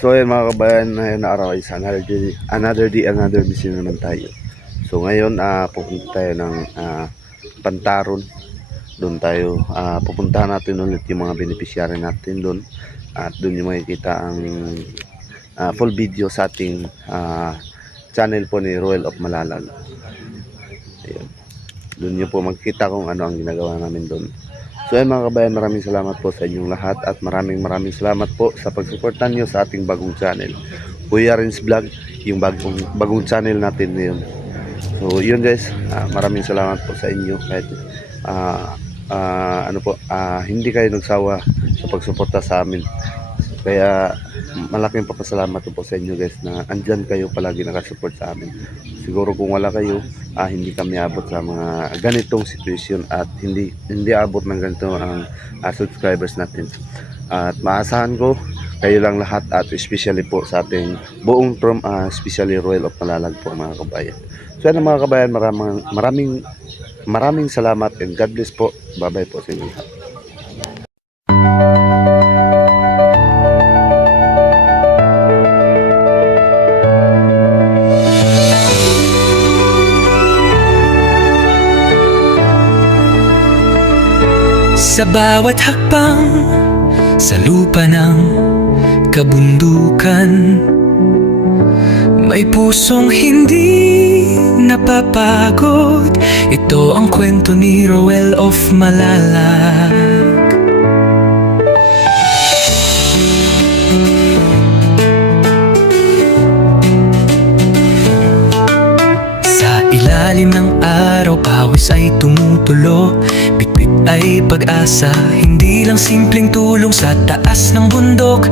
So ayun mga kabayan, ngayon na araw is another day, another mission naman tayo. So ngayon pupunta tayo ng Pantaron. Doon tayo pupuntahan natin ulit yung mga beneficiary natin doon. At doon yung makikita ang full video sa ating channel po ni Royal of Malalag. Ayun. Doon nyo po magkita kung ano ang ginagawa namin doon. So ayun mga kabayan, maraming salamat po sa inyong lahat at maraming salamat po sa pagsuportan nyo sa ating bagong channel, Kuya Renz Vlog, yung bagong channel natin ngayon. So yun guys, maraming salamat po sa inyo kahit hindi kayo nagsawa sa pagsuporta sa amin. Kaya malaking papasalamat po sa inyo guys na andyan kayo palagi nakasupport sa amin. Siguro kung wala kayo, hindi kami abot sa mga ganitong situation at hindi abot ng ganito ang subscribers natin. At maasahan ko kayo lang lahat at especially po sa ating buong from especially Royal of Malalag po mga kabayan. So yan mga kabayan, maraming salamat and God bless po. Bye bye po sa inyo lahat. Sa bawat hakbang sa lupa ng kabundukan, may pusong hindi napapagod. Ito ang kwento ni Roel of Malalag. Sa ilalim ng araw, pawis ay tumutulo, bitbit ay pag-asa, hindi lang simpleng tulong. Sa taas ng bundok,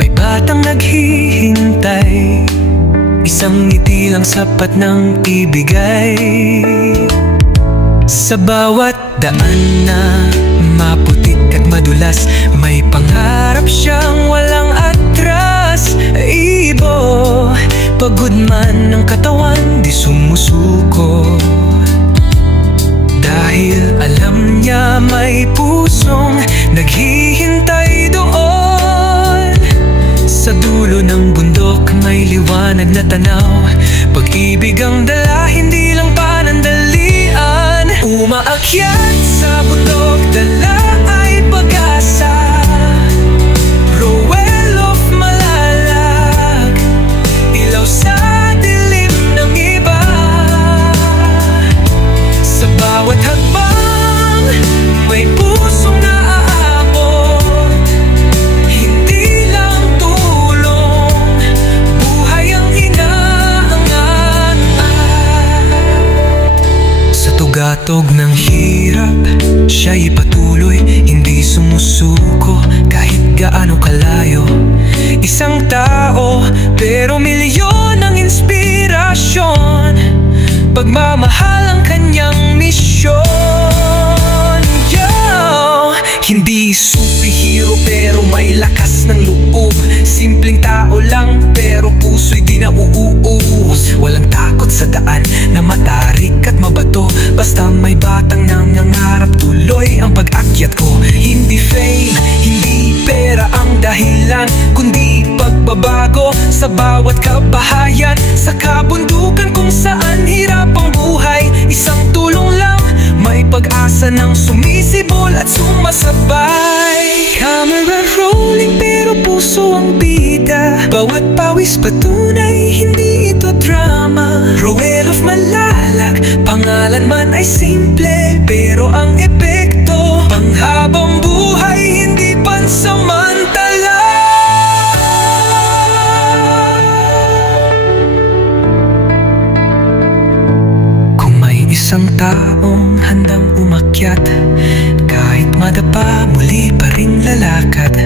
may batang naghihintay, isang ngiti lang sapat ng ibigay. Sa bawat daan na maputik at madulas, may pangarap siyang walang atras. Ibo, pagod man ng katawan, di sumusuko, dahil alam niya may pusong naghihintay doon. Sa dulo ng bundok may liwanag na tanaw, pag-ibig ang dala, hindi lang panandalian. Umaakyat sa bundok, dala ay pag-asa. Roel of Malalag, ilaw sa dilim ng iba. Sa bawat hakbang may pusong naaabot, hindi lang tulong, buhay ang inaangat. Sa tugatog ng hirap, siya'y patuloy, hindi sumusuko kahit gaano kalayo. Isang tao pero milyon ang inspirasyon, pagmamahal ang kanyang misyon. Hindi superhero pero may lakas ng loob, simpleng tao lang pero puso'y di nauuus. Walang takot sa daan na matarik at mabato, basta may batang nangangarap, tuloy ang pag-akyat ko. Hindi fame, hindi pera ang dahilan, kundi pagbabago sa bawat kabahayan. Sa kabundukan kung saan hirap ang buhay, isang tulong lang, may pag-asa ng sumisibol at sumasabay. Camera rolling pero puso ang bida, bawat pawis patunay, hindi ito drama. Roel of Malalag, pangalan man ay simple, pero ang epekto panghabang buhay, hindi pansamantala. Isang taong handang umakyat, kahit madapa muli pa rin lalakad.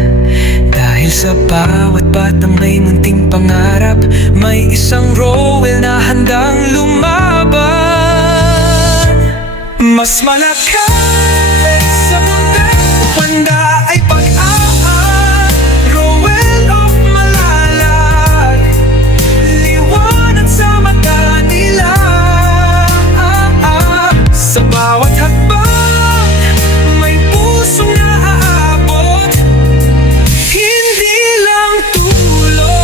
Dahil sa bawat batang may munting pangarap, may isang Roel na handang lumaban. Mas malakas sa mundo, handa ay pag-aak. Roel of Malalag, liwanag sa mata nila. Sa bawat hakbang may pusong naaabot, hindi lang tulong.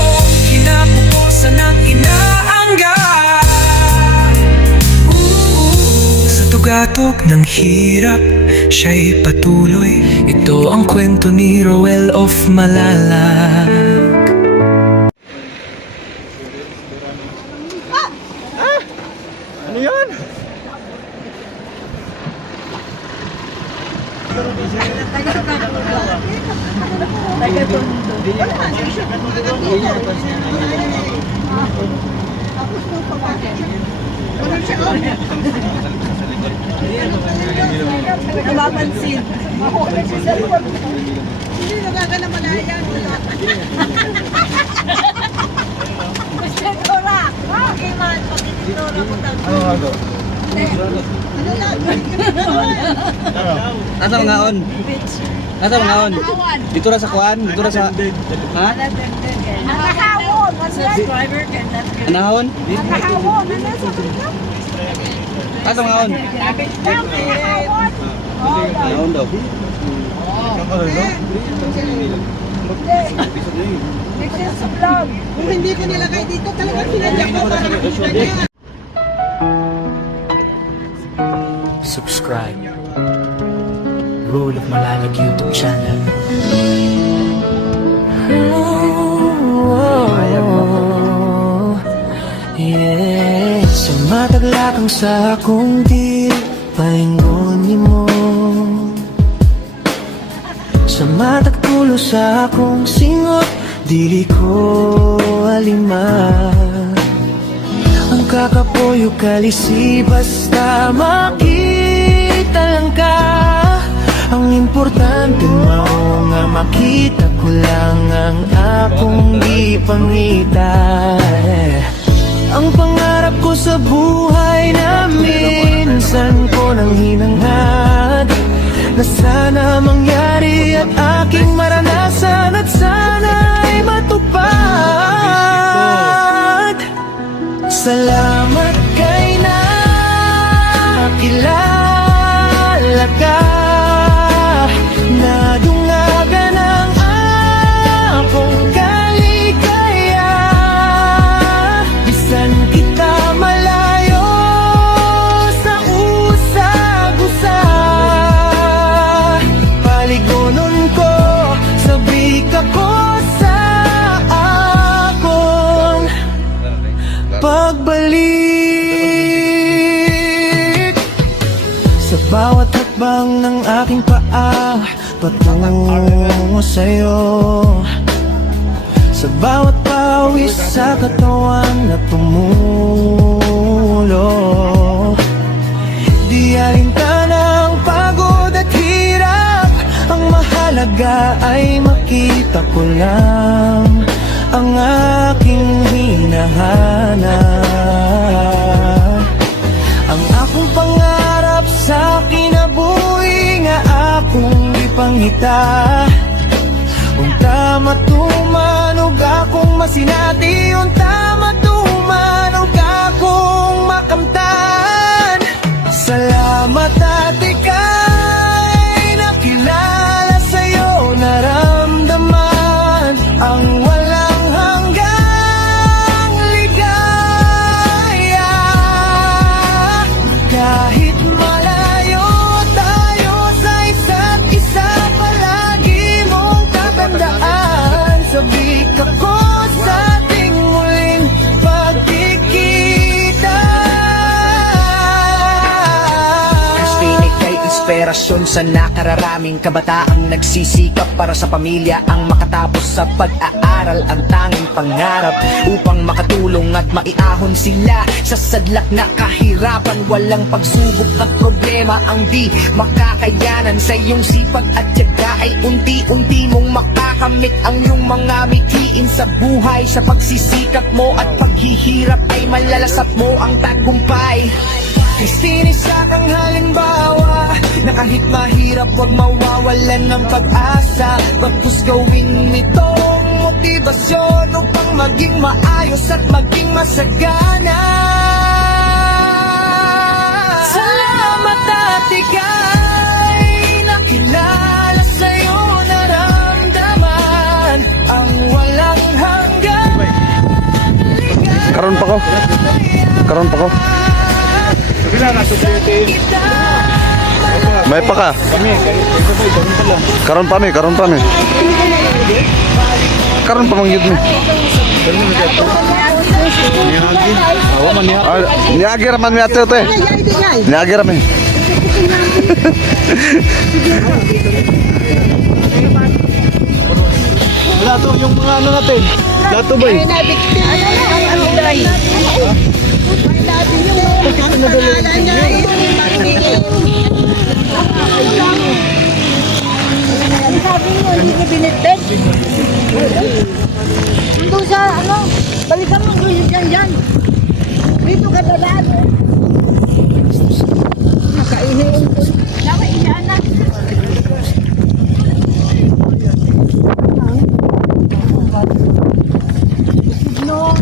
katok ng hirap, siya'y patuloy. Ito ang kwento ni Roel of Malalag. Ano yun? Napapansin. Hindi nagagana malayan. Gusto Dora. Okay man, pag-Dora mo tayo. Ano na? Asa mga on? Asa mga on? Dito na sa kuan? Dito na sa... Ha? Nakahawon. Subscriber cannot be. Anahon? Nakahawon. Ano sa video? Asa mga on? Nakahawon. Anahon daw. This is a vlog. Kung hindi ko nilagay dito, talagang pinadya ko para makita niya. Subscribe Rule of Malalag YouTube channel. Yeah. Sumataglakang sa akong di paingoni mo, sumatagtulo sa akong singot, dili ko aliman. Ang kakapoyo kalisi basta makita lang ka. Ang importante mao nga makita ko lang ang akong gipangita. Ang pangarap ko sa buhay na minsan ko nang hinangad, na sana mangyari at aking maranasan at sana'y matupad. Salamat kay nakilala ka, nadungagan ang akong kaligaya. Bisan kita malayo sa usag-usa, paligonon ko, sabik ako sa akong pagbalik. Sa bawat hakbang ng aking paa patungo sa'yo, sa bawat pawis sa katawan na tumulo, di alintana ang pagod at hirap. Ang mahalaga ay makita ko lang ang aking hinahanap. Ang akong pangarap sa kinabuhi nga akong ipangita. Unta matumanog akong masinati, unta matumanog akong makamtan. Salamat at ika'y nakilala, sa'yo naramdaman ang walang hanggang ligaya. Kahit malayo tayo sa isa't isa, palagi mong tatandaan. Sabik ako sa ating muling pagkikita. Christine kay inspirasyon sa nakararaming kabataang nagsisikap para sa pamilya ang makatapos sa pag-aaral. Ang tanging pangarap upang makatulong at maiahon sila sa sadlak na kahirapan. Walang pagsubok at problema ang di makakayanan. Sa iyong sipag at tiyaga ay unti-unti mong makakamit ang iyong mga mithiin sa buhay. Sa pagsisikap mo at paghihirap ay malalasap mo ang tagumpay. Christine, isa kang halimbawa na kahit mahirap huwag mawawalan ng pag-asa. Pagpus gawin nitong motibasyon upang maging maayos at maging masagana. Salamat at ika'y nakilala, sa'yo naramdaman ang walang hanggan. Karon pa ko. Karon pa ko. Bila na suplete. May pa ka. Kami, karon pala. Karon pa mi. Karon pa mangyud mi. Awa man niya. Ah, niagi ra man mi ato te. Niagi ra mi. Wala to yung mga ano natin. Lato ba eh? Sabi mo, hindi ko binitbit. Doon sa, balikan mo doon dyan. Dito ka dadaan. Nakainiin ko. Dawa, iyaan na. No,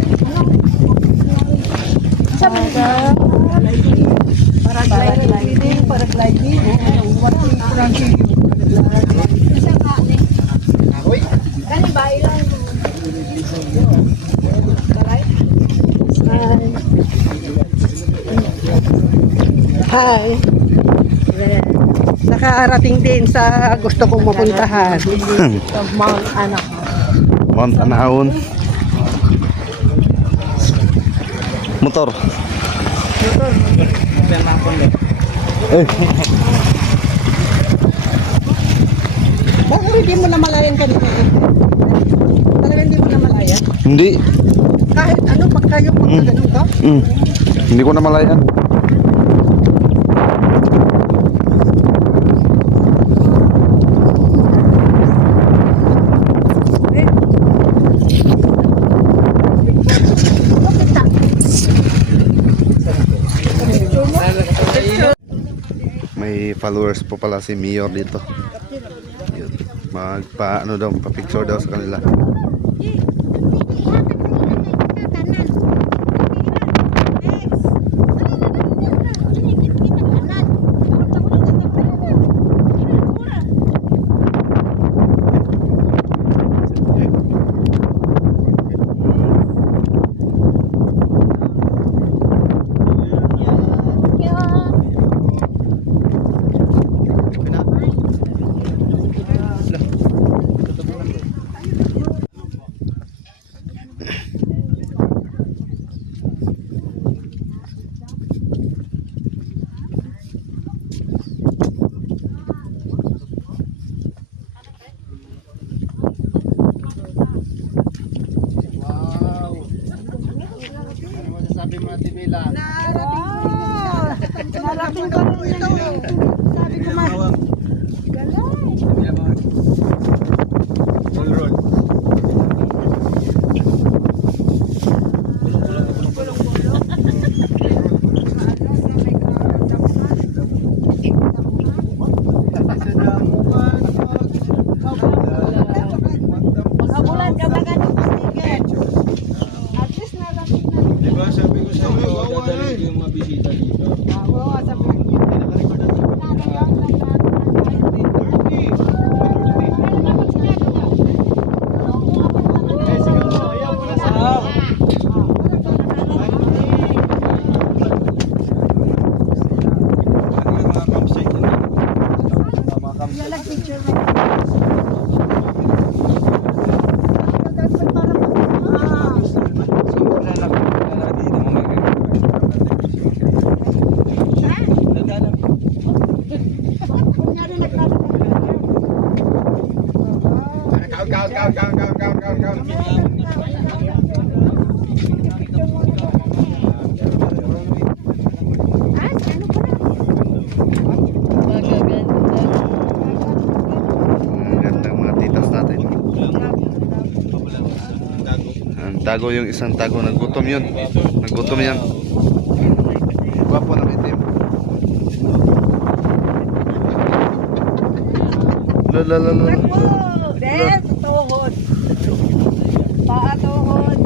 sabi ka. Paragliding. Kani ba ilang? Hi. Nakarating din sa gusto kong mapuntahan. Mount Anak. Mount Anahaon. Motor. Eh, Bakit hindi mo namalayan kanina? Talaga hindi mo namalayan? hindi. Kahit ano, pag kayo magkaganon ka? Hindi ko na malayan. May followers po pala si Mayor dito. Yun. Magpa ano daw, pa-picture daw sa kanila. Narating ko rin ito. Sabi ko ma. Kabulan ka ba ganun sticker? At least narating na. Diba sabi ko sa iyo, dadalhin yung mga bisita dito. Oo, sabi ko. Gandang mga titas natin. Ang tago yung isang tago, nagutom yun. Nagutom yan. Gwapo ng itim. Ben, tuhod. Paa tuhod.